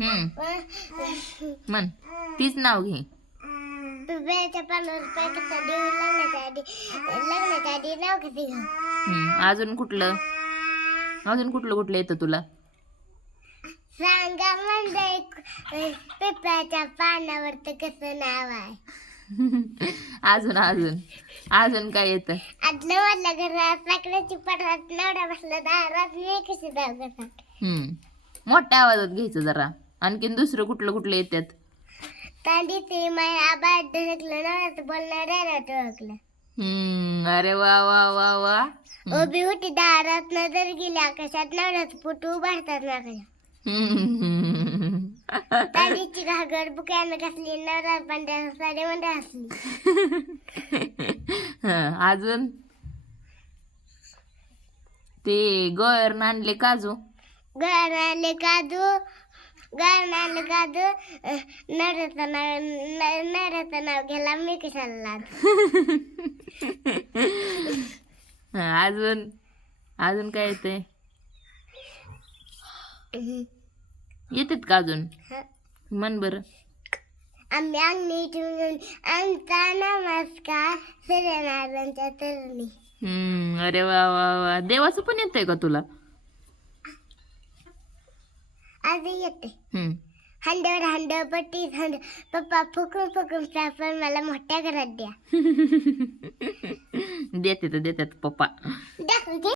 म्हण तीच नाव घे. पिंपळाच्या पानावर पाय कसा देऊ लग्नाच्या आधी नाव कसे घेऊ. अजून कुठलं कुठलं येतं तुला? सांगा म्हणजे पिंपळाच्या पानावर तर कसं नाव आहे. अजून काय येतं? आदलं वाटलं घरात लाकडाची पडरात नवरा बसला दारात मी कशी दाव करतात. मोठ्या आवाजात घ्यायचं जरा. आणखीन दुसरं कुठलं येतात? तांडी ते माय आबाद ढकलं नवऱ्यात बोलणाऱ्या ओळखलं. अरे वा वा वा वा. उभी होती दारात नजर गेली आकाशात नवऱ्यात फोटो उभारतात नाकाला. तांडीची घागर बुक्यानं घासली नवरा पांढऱ्या साडी मध्ये हसली. अजून ते गळ्यावर आणले काजू. गळ्यानं काजू नवऱ्याचं नाव घ्यायला मी कशाला लाज. अजून काय येते? येतात का अजून? म्हण बरं. आम्ही अंगणी ठेवून आमचा नमस्कार सूर्यनारायणच्या तरुणी. अरे वा वा वा. देवाचं पण येतंय का तुला? आधी येते. हंड्यावर हंड पट्टी हंड पप्पा फुकून पण मला मोठ्या घरात द्या. देतात पप्पा.